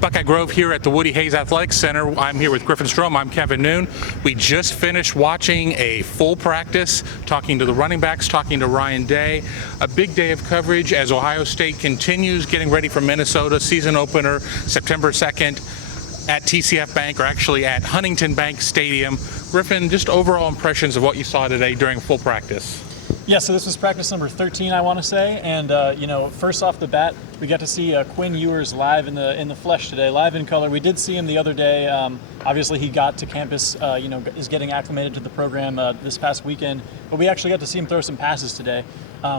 Buckeye Grove here at the Woody Hayes Athletic Center. I'm here with Griffin Strom. I'm Kevin Noon. We just finished watching a full practice, talking to the running backs, talking to Ryan Day. A big day of coverage as Ohio State continues getting ready for Minnesota season opener September 2nd at TCF Bank, or actually at Huntington Bank Stadium. Griffin, just overall impressions of what you saw today during full practice. Yeah, so this was practice number 13, I want to say, and first off the bat, we got to see Quinn Ewers live in the flesh today, live in color. We did see him the other day. Obviously, he got to campus, is getting acclimated to the program this past weekend, but we actually got to see him throw some passes today,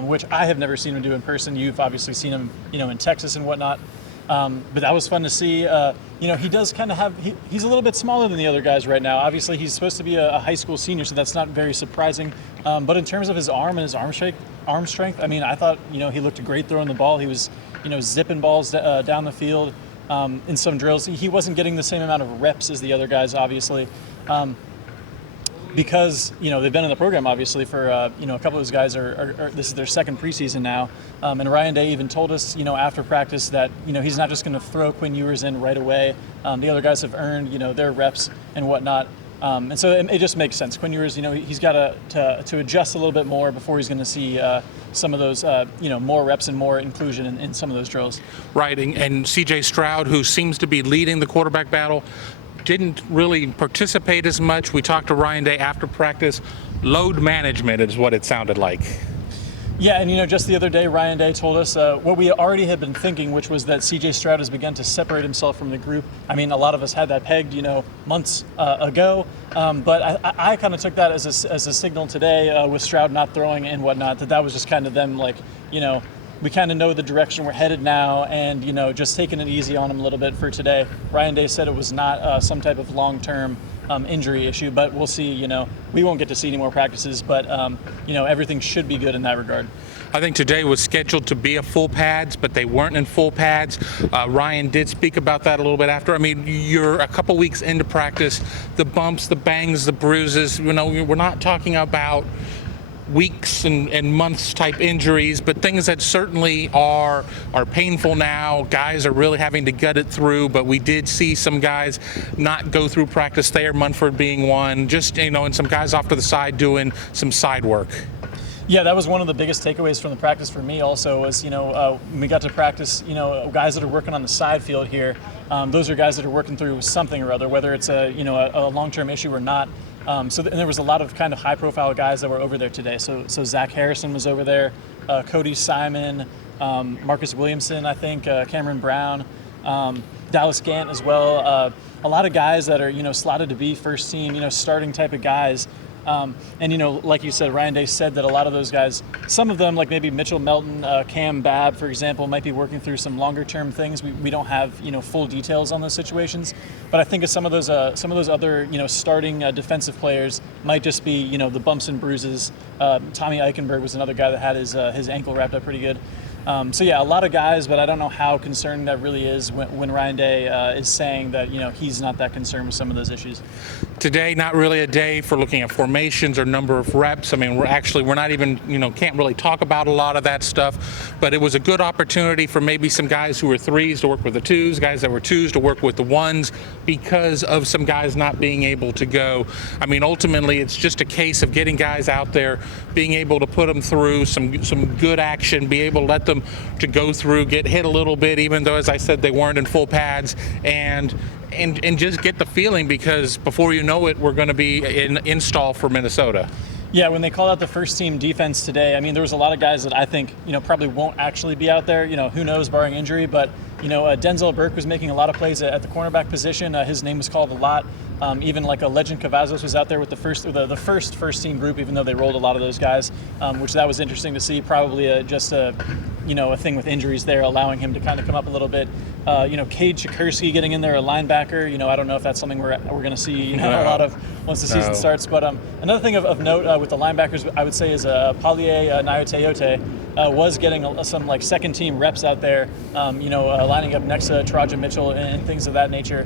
which I have never seen him do in person. You've obviously seen him, in Texas and whatnot. But that was fun to see. He does kind of he's a little bit smaller than the other guys right now. Obviously, he's supposed to be a high school senior, so that's not very surprising. But in terms of his arm and his arm strength, I mean, I thought, he looked great throwing the ball. He was, zipping balls down the field in some drills. He wasn't getting the same amount of reps as the other guys, obviously. Because they've been in the program obviously for a couple of those guys are this is their second preseason now, and Ryan Day even told us after practice that he's not just going to throw Quinn Ewers in right away. The other guys have earned their reps and whatnot, and so it just makes sense. Quinn Ewers he's got to adjust a little bit more before he's going to see some of those more reps and more inclusion in some of those drills. Right, and CJ Stroud, who seems to be leading the quarterback battle, didn't really participate as much. We talked to Ryan Day after practice. Load management is what it sounded like. Yeah, and just the other day, Ryan Day told us what we already had been thinking, which was that C.J. Stroud has begun to separate himself from the group. I mean, a lot of us had that pegged, months ago, but I kind of took that as a signal today with Stroud not throwing and whatnot, that was just kind of them we kind of know the direction we're headed now, and just taking it easy on him a little bit for today. Ryan Day said it was not some type of long-term injury issue, but we'll see. We won't get to see any more practices, but everything should be good in that regard. I think today was scheduled to be a full pads, but they weren't in full pads. Ryan did speak about that a little bit after. I mean, you're a couple weeks into practice, the bumps, the bangs, the bruises. We're not talking about weeks and months type injuries, but things that certainly are painful now. Guys are really having to gut it through, but we did see some guys not go through practice there, Munford being one, just and some guys off to the side doing some side work. Yeah, that was one of the biggest takeaways from the practice for me also was, we got to practice, guys that are working on the side field here. Those are guys that are working through something or other, whether it's a long-term issue or not. And there was a lot of kind of high-profile guys that were over there today. So Zach Harrison was over there, Cody Simon, Marcus Williamson, I think, Cameron Brown, Dallas Gant as well. A lot of guys that are slotted to be first team, starting type of guys. And like you said, Ryan Day said that a lot of those guys, some of them, like maybe Mitchell Melton, Cam Babb, for example, might be working through some longer-term things. We don't have full details on those situations, but I think of some of those other starting defensive players might just be the bumps and bruises. Tommy Eichenberg was another guy that had his ankle wrapped up pretty good. So yeah, a lot of guys, but I don't know how concerning that really is when Ryan Day is saying that he's not that concerned with some of those issues. Today, not really a day for looking at formations or number of reps. I mean, we're not even can't really talk about a lot of that stuff. But it was a good opportunity for maybe some guys who were threes to work with the twos, guys that were twos to work with the ones, because of some guys not being able to go. I mean, ultimately, it's just a case of getting guys out there, being able to put them through some good action, be able to let them to go through, get hit a little bit, even though, as I said, they weren't in full pads, and just get the feeling, because before you know it, we're going to be in install for Minnesota. Yeah, when they called out the first team defense today, I mean, there was a lot of guys that I think, probably won't actually be out there, who knows, barring injury, but, Denzel Burke was making a lot of plays at the cornerback position. His name was called a lot. Even like a Legend Cavazos was out there with the first team group, even though they rolled a lot of those guys, which that was interesting to see. Probably just a thing with injuries there, allowing him to kind of come up a little bit. Cade Chikursky getting in there, a linebacker. I don't know if that's something we're going to see a lot of once the season starts. But another thing of note with the linebackers, I would say, is Palie Nayoteyote was getting some like second team reps out there. Lining up next to Taraja Mitchell and things of that nature.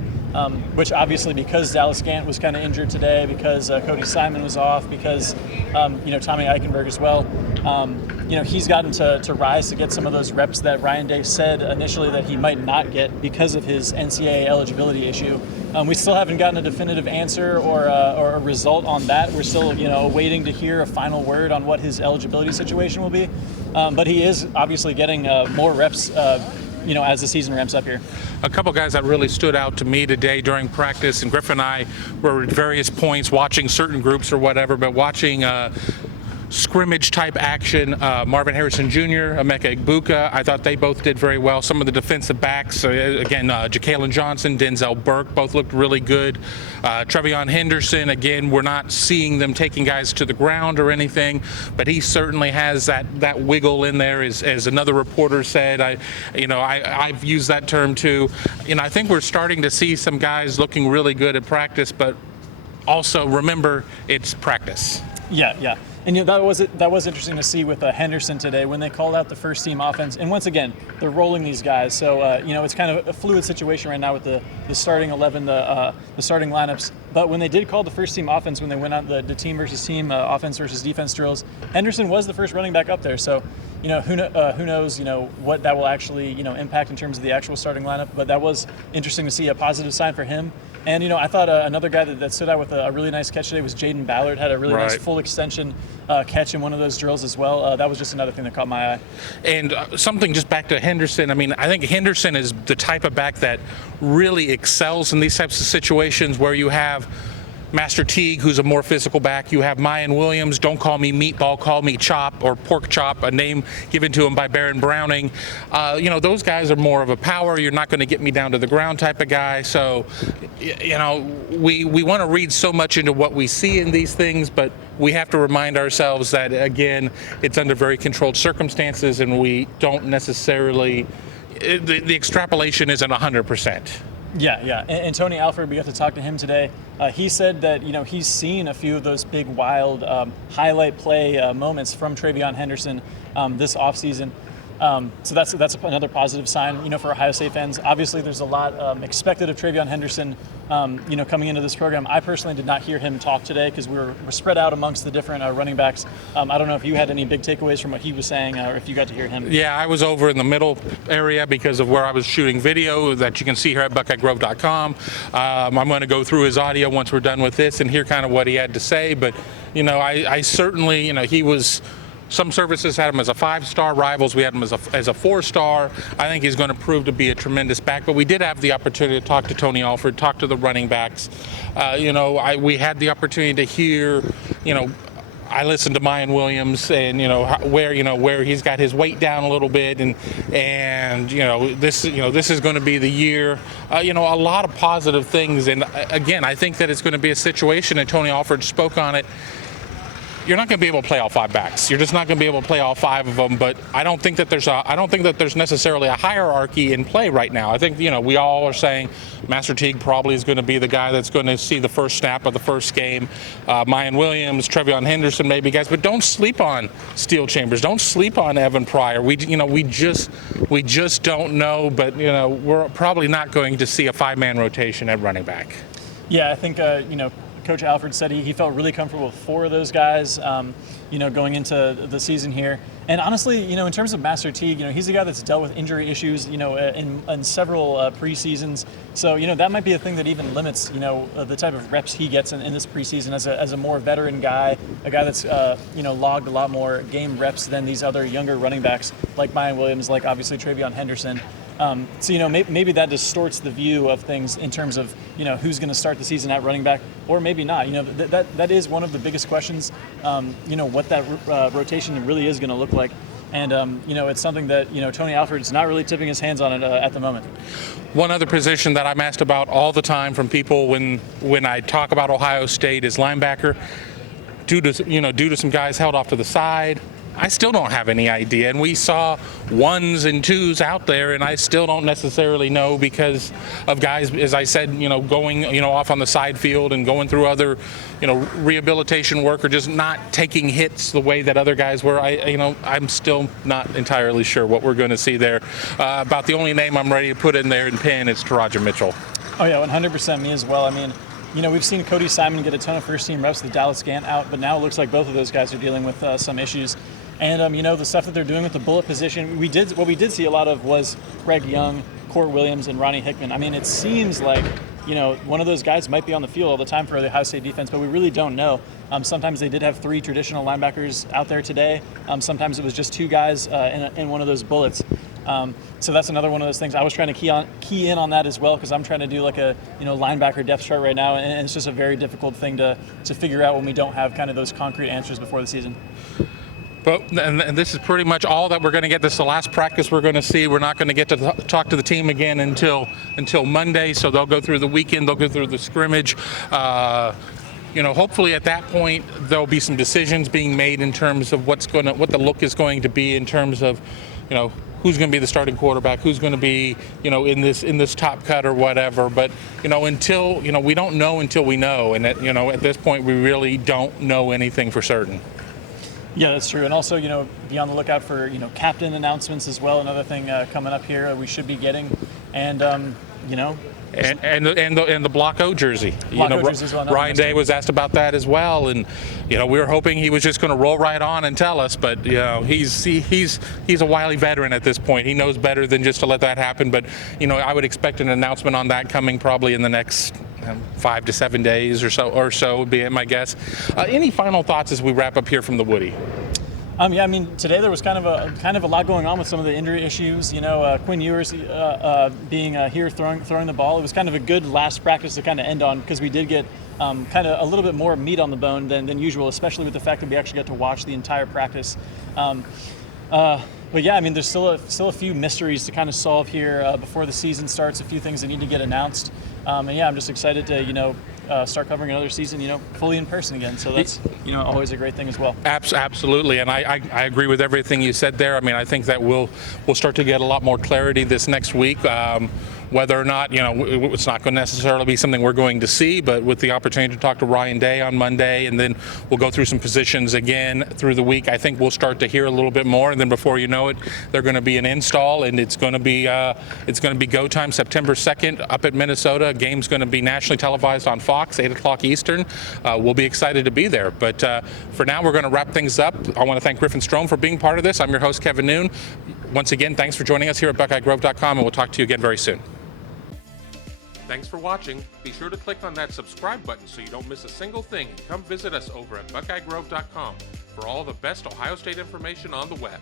Which obviously, because Dallas Gant was kind of injured today, because Cody Simon was off, because Tommy Eichenberg as well. He's gotten to rise to get some of those reps that Ryan Day said initially that he might not get because of his NCAA eligibility issue. We still haven't gotten a definitive answer or a result on that. We're still, waiting to hear a final word on what his eligibility situation will be. But he is obviously getting more reps, as the season ramps up here. A couple guys that really stood out to me today during practice, and Griff and I were at various points watching certain groups or whatever, but watching scrimmage type action. Marvin Harrison Jr., Emeka Egbuka, I thought they both did very well. Some of the defensive backs, Ja'Kalen Johnson, Denzel Burke, both looked really good. Trevion Henderson, again, we're not seeing them taking guys to the ground or anything, but he certainly has that wiggle in there, as another reporter said. I've used that term too. I think we're starting to see some guys looking really good at practice, but also remember, it's practice. Yeah. And that was interesting to see with Henderson today when they called out the first team offense. And once again, they're rolling these guys, so it's kind of a fluid situation right now with the starting 11, the starting lineups. But when they did call the first team offense, when they went out the team versus team offense versus defense drills, Henderson was the first running back up there. So who knows what that will actually impact in terms of the actual starting lineup. But that was interesting to see, a positive sign for him. And I thought another guy that stood out with a really nice catch today was Jaden Ballard. Had a really nice full extension catch in one of those drills as well. That was just another thing that caught my eye. And something just back to Henderson. I think Henderson is the type of back that really excels in these types of situations where you have Master Teague, who's a more physical back. You have Mayan Williams, don't call me Meatball, call me Chop, or Pork Chop, a name given to him by Baron Browning. Those guys are more of a power, you're not going to get me down to the ground type of guy. So, we want to read so much into what we see in these things, but we have to remind ourselves that, again, it's under very controlled circumstances, and we don't necessarily, the extrapolation isn't 100%. Yeah. And Tony Alford, we got to talk to him today. He said that he's seen a few of those big, wild highlight play moments from Trevion Henderson this offseason. So that's another positive sign, for Ohio State fans. Obviously, there's a lot expected of Trevion Henderson, coming into this program. I personally did not hear him talk today because we're spread out amongst the different running backs. I don't know if you had any big takeaways from what he was saying or if you got to hear him. Yeah, I was over in the middle area because of where I was shooting video that you can see here at BuckeyeGrove.com. I'm going to go through his audio once we're done with this and hear kind of what he had to say. But, I certainly, he was... Some services had him as a 5-star. Rivals, we had him as a 4-star. I think he's going to prove to be a tremendous back. But we did have the opportunity to talk to Tony Alford, talk to the running backs. We had the opportunity to hear, I listened to Mayan Williams and where he's got his weight down a little bit and this is going to be the year. A lot of positive things. And again, I think that it's going to be a situation, and Tony Alford spoke on it. You're not going to be able to play all 5 backs. You're just not going to be able to play all 5 of them. But I don't think that there's necessarily a hierarchy in play right now. I think we all are saying Master Teague probably is going to be the guy that's going to see the first snap of the first game. Mayan Williams, Trevion Henderson, maybe guys. But don't sleep on Steel Chambers. Don't sleep on Evan Pryor. We just don't know. But we're probably not going to see a 5-man rotation at running back. Yeah, I think Coach Alford said he felt really comfortable with 4 of those guys, going into the season here. And honestly, in terms of Master Teague, he's a guy that's dealt with injury issues, in several preseasons. So, that might be a thing that even limits, the type of reps he gets in this preseason as a more veteran guy, a guy that's, logged a lot more game reps than these other younger running backs like Mayan Williams, like obviously Trevion Henderson. So, maybe that distorts the view of things in terms of, who's going to start the season at running back, or maybe not. That is one of the biggest questions, what that rotation really is going to look like. And, it's something that, Tony Alford's not really tipping his hands on it at the moment. One other position that I'm asked about all the time from people when I talk about Ohio State is linebacker. Due to some guys held off to the side, I still don't have any idea. And we saw 1s and 2s out there, and I still don't necessarily know because of guys, as I said, going, off on the side field and going through other, rehabilitation work or just not taking hits the way that other guys were. I'm still not entirely sure what we're going to see there. About the only name I'm ready to put in there in pen is Taraja Mitchell. Oh, yeah, 100% me as well. we've seen Cody Simon get a ton of first-team reps with Dallas Gant out, but now it looks like both of those guys are dealing with some issues. And, the stuff that they're doing with the bullet position, what we did see a lot of was Greg Young, Court Williams, and Ronnie Hickman. I mean, it seems like, one of those guys might be on the field all the time for the Ohio State defense, but we really don't know. Sometimes they did have 3 traditional linebackers out there today. Sometimes it was just 2 guys in one of those bullets. So that's another one of those things. I was trying to key in on that as well, because I'm trying to do like a linebacker depth chart right now, and it's just a very difficult thing to figure out when we don't have kind of those concrete answers before the season. But and this is pretty much all that we're going to get. This is the last practice we're going to see. We're not going to get to talk to the team again until Monday. So they'll go through the weekend. They'll go through the scrimmage. Hopefully at that point there'll be some decisions being made in terms of what the look is going to be in terms of, who's going to be the starting quarterback, who's going to be, in this top cut or whatever. But, until, we don't know until we know. And at this point we really don't know anything for certain. Yeah, that's true. And also, be on the lookout for, captain announcements as well. Another thing coming up here we should be getting. And, And the Block O jersey. Jersey as well, Ryan Day was asked about that as well, and we were hoping he was just going to roll right on and tell us, but he's a wily veteran at this point. He knows better than just to let that happen. But I would expect an announcement on that coming probably in the next 5 to 7 days or so would be my guess. Any final thoughts as we wrap up here from the Woody? Today there was kind of a lot going on with some of the injury issues. Quinn Ewers being here throwing the ball. It was kind of a good last practice to kind of end on, because we did get kind of a little bit more meat on the bone than usual, especially with the fact that we actually got to watch the entire practice. But yeah, there's still a few mysteries to kind of solve here before the season starts. A few things that need to get announced. I'm just excited to start covering another season, fully in person again. So that's always a great thing as well. Absolutely, and I agree with everything you said there. I think that we'll start to get a lot more clarity this next week. Whether or not, it's not going to necessarily be something we're going to see, but with the opportunity to talk to Ryan Day on Monday, and then we'll go through some positions again through the week, I think we'll start to hear a little bit more, and then before you know it, they're going to be an install, and it's going to be go time September 2nd up at Minnesota. Game's going to be nationally televised on Fox, 8 o'clock Eastern. We'll be excited to be there, but for now we're going to wrap things up. I want to thank Griffin Strome for being part of this. I'm your host, Kevin Noon. Once again, thanks for joining us here at BuckeyeGrove.com, and we'll talk to you again very soon. Thanks for watching. Be sure to click on that subscribe button so you don't miss a single thing, and come visit us over at BuckeyeGrove.com for all the best Ohio State information on the web.